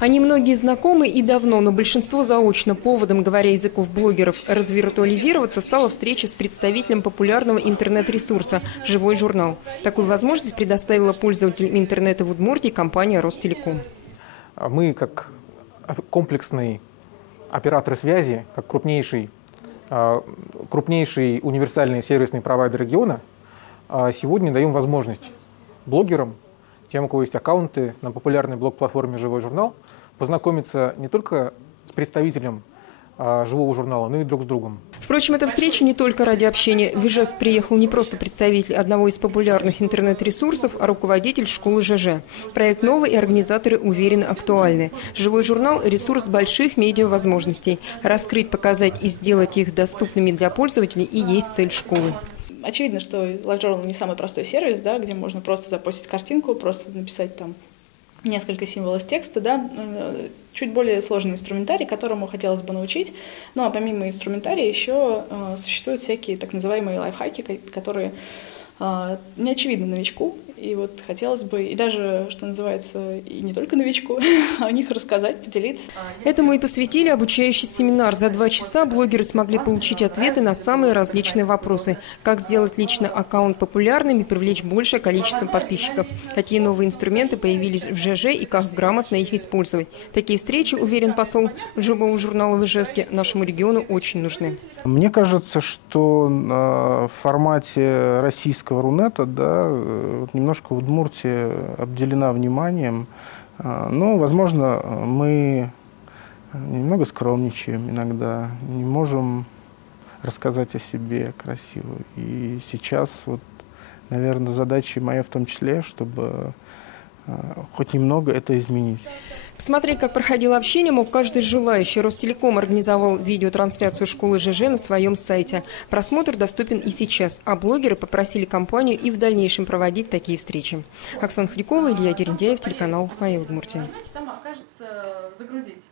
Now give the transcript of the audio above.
Они многие знакомы и давно, но большинство заочно. Поводом, говоря языков блогеров, развиртуализироваться стала встреча с представителем популярного интернет-ресурса «Живой журнал». Такую возможность предоставила пользователям интернета в Удмуртии компания «Ростелеком». Мы, как комплексный оператор связи, как крупнейший универсальный сервисный провайдер региона, сегодня даем возможность блогерам, тем, у кого есть аккаунты на популярной блог-платформе «Живой журнал», познакомиться не только с представителем «Живого журнала», но и друг с другом. Впрочем, эта встреча не только ради общения. В Ижевск приехал не просто представитель одного из популярных интернет-ресурсов, а руководитель школы ЖЖ. Проект новый, и организаторы уверены актуальны. «Живой журнал» – ресурс больших медиавозможностей. Раскрыть, показать и сделать их доступными для пользователей и есть цель школы. Очевидно, что LiveJournal не самый простой сервис, да, где можно просто запостить картинку, просто написать там несколько символов текста, да, чуть более сложный инструментарий, которому хотелось бы научить. Ну а помимо инструментария еще существуют всякие так называемые лайфхаки, которые не очевидны новичку. И вот хотелось бы, и даже, что называется, и не только новичку, о них рассказать, поделиться. Этому и посвятили обучающий семинар. За 2 часа блогеры смогли получить ответы на самые различные вопросы. Как сделать лично аккаунт популярным и привлечь большее количество подписчиков. Какие новые инструменты появились в ЖЖ и как грамотно их использовать. Такие встречи, уверен посол «Живого журнала» в Ижевске, нашему региону очень нужны. Мне кажется, что в формате российского Рунета, да, немножко Удмуртия обделена вниманием. Но, возможно, мы немного скромничаем иногда, не можем рассказать о себе красиво. И сейчас, вот, наверное, задача моя в том числе, чтобы хоть немного это изменить. Посмотреть, как проходило общение, мог каждый желающий. Ростелеком организовал видеотрансляцию школы ЖЖ на своем сайте. Просмотр доступен и сейчас, а блогеры попросили компанию и в дальнейшем проводить такие встречи. Оксана Хрякова, Илья Дерендяев, телеканал «Моя Удмуртия». Там окажется загрузить.